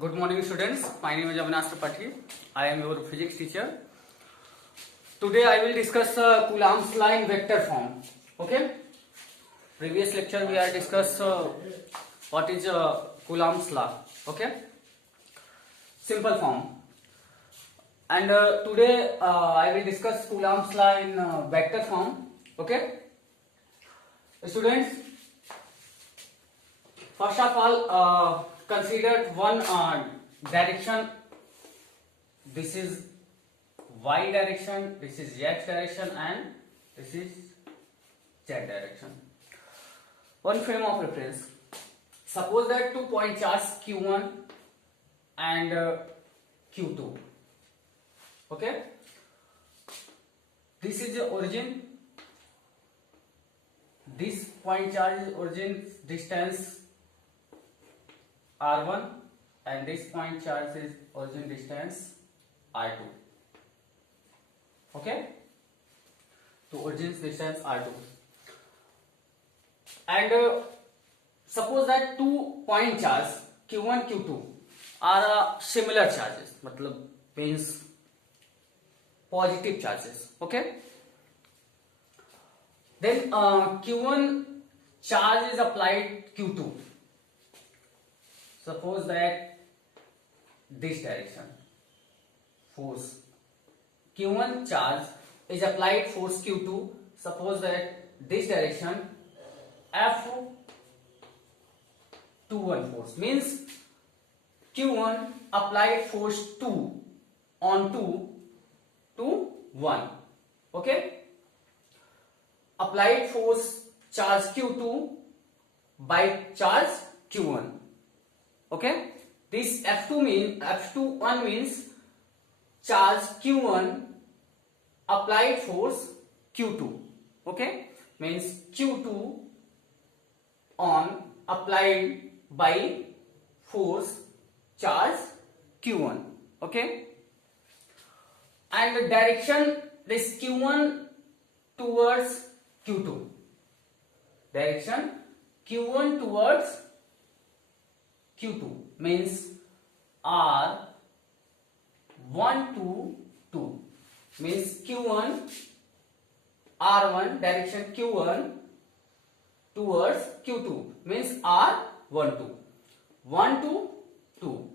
Good morning, students. My name is Avinash Tripathi. I am your physics teacher. Today I will discuss Coulomb's law in vector form. Okay. Previous lecture we are discuss what is Coulomb's law. Okay. Simple form. And today I will discuss Coulomb's law in vector form. Okay. Students, first of all, consider one direction. This is y direction, this is x direction, and this is z direction. One frame of reference. Suppose that 2 point charge q1 and q2. Okay. This is the origin. This point charge is origin distance r1 and this point charge is origin distance r2. Okay, so origin distance r2, and suppose that 2 point charge q1 q2 are similar charges, matlab means positive charges. Okay, then q1 charge is applied q2. Suppose that this direction force q1 charge is applied force q2. Suppose that this direction F21 force means q1 applied force 2 on 2 to 1. Okay, applied force charge q2 by charge q1. Okay, this F21 means charge q1 applied force q2. Okay, means q2 on applied by force charge q1. Okay, and the direction this q1 towards q2, direction q1 towards q2 means r1 to 2 means q1 r1 direction q1 towards q2 means r1 to 1 to 2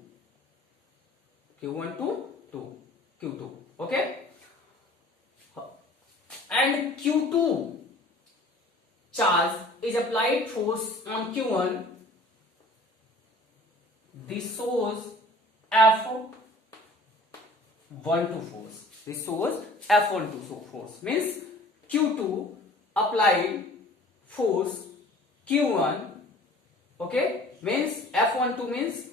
q1 to 2 q2. Okay, and q2 charge is applied force on q1. This shows F12 force. This shows F12 force means q2 applied force q1. Okay, means F12 means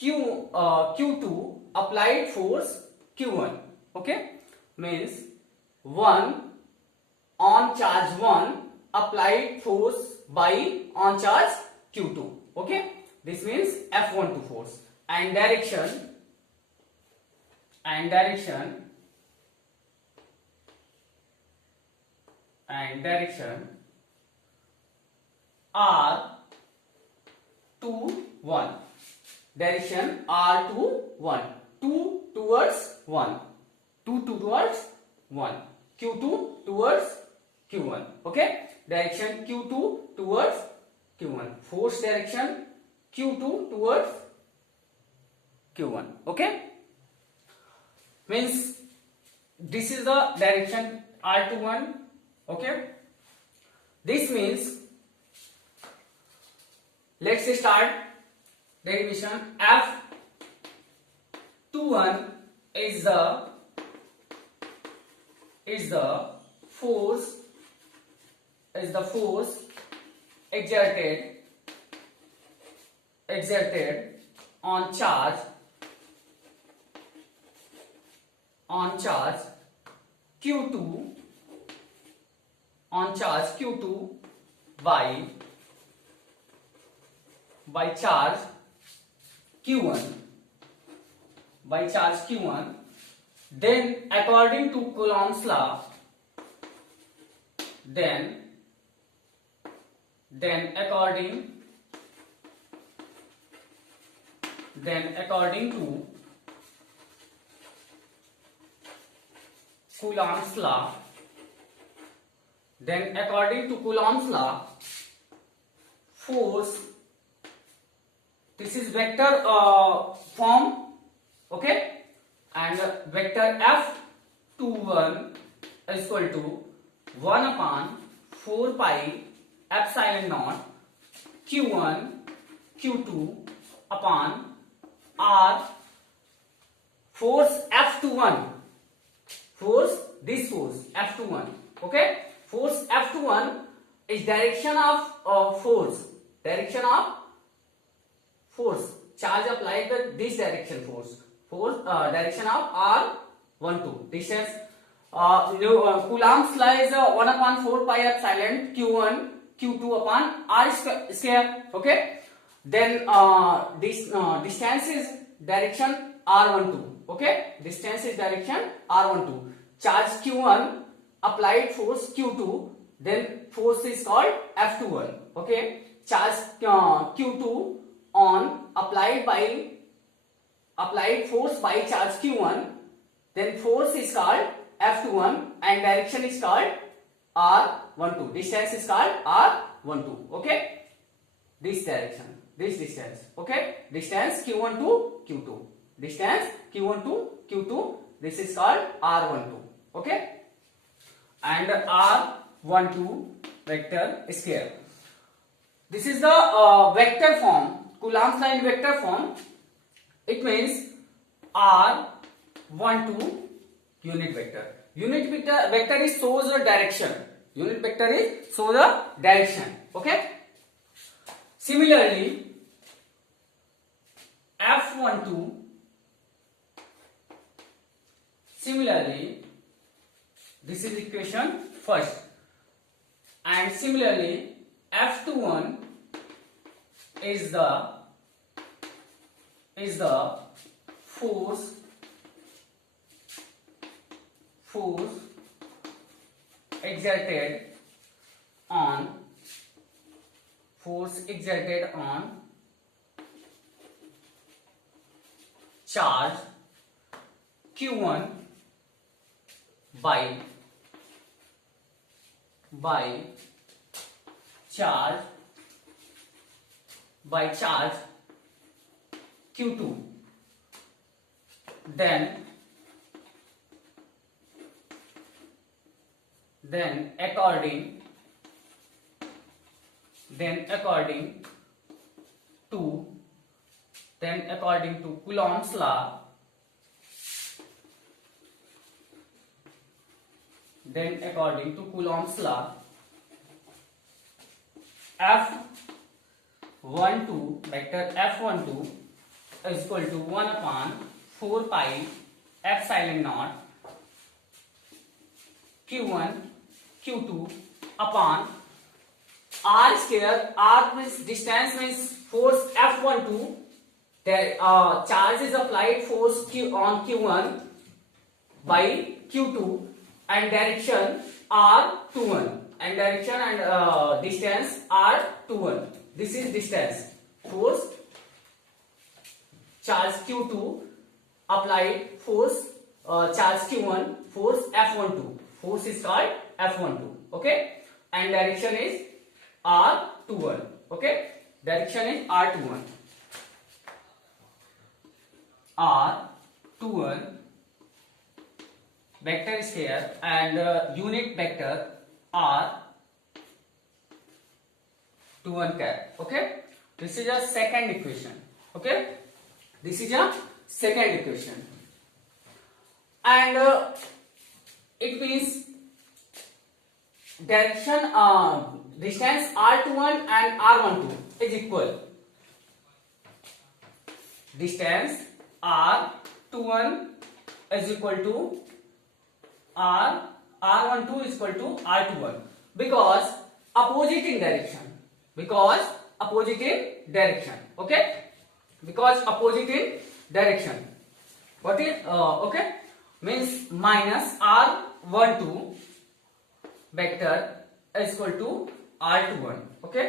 q2 applied force q1. Okay, means 1 on charge 1 applied force by on charge q2. Okay, this means F12 force, and direction r21, direction r21, 2 towards 1, 2 towards 1, q2 towards q1. Okay, direction q2 towards q1, force direction q2 towards q1. Okay, means this is the direction r21. Okay, this means let's start derivation. F21 is the force exerted on charge q2 by charge q1 then according to Coulomb's law, then according then according to Coulomb's law, force, this is vector form, okay, and vector F21 is equal to 1 upon 4 pi epsilon naught Q1 Q2 upon R. Force F21, this force F21, okay, force F21 is direction of force, charge applied the this direction force, direction of R12 distance. Coulomb's law is 1 upon 4 pi epsilon Q1 Q2 upon R square, okay. Then this distance is direction R12, okay, distance is direction R12. Charge Q1, applied force Q2, then force is called F21, okay. Charge Q2 on applied force by charge Q1, then force is called F21 and direction is called R12, distance is called R12, okay. This direction, this distance, okay, distance Q1 to Q2, distance Q1 to Q2, this is called R12, okay, and R12 vector square. This is the vector form, Coulomb's law in vector form. It means R12 unit vector. Unit vector is shows the direction. Unit vector is shows the direction, okay. Similarly, F12, this is equation first, and similarly F21 is the force exerted on charge Q1 by charge Q2, then according to Coulomb's law, F12 vector F12 is equal to 1 upon 4 pi epsilon naught Q1 Q2 upon R square. R means distance, means force F12, the charge is applied force on Q1 by Q2 and direction R21 and distance R21. This is distance, force, charge Q2 applied force, charge Q1, force F12, force is called F12, okay, and direction is R21, okay, direction is R21. R21 vector is here and unit vector R21 cap, okay. This is a second equation, okay, this is a second equation, and it means direction distance R21 and R12 is equal. Distance R21 is equal to R12 is equal to R21 because opposite in direction. Okay, because opposite in direction. What is okay, means minus R12 vector is equal to R21, okay.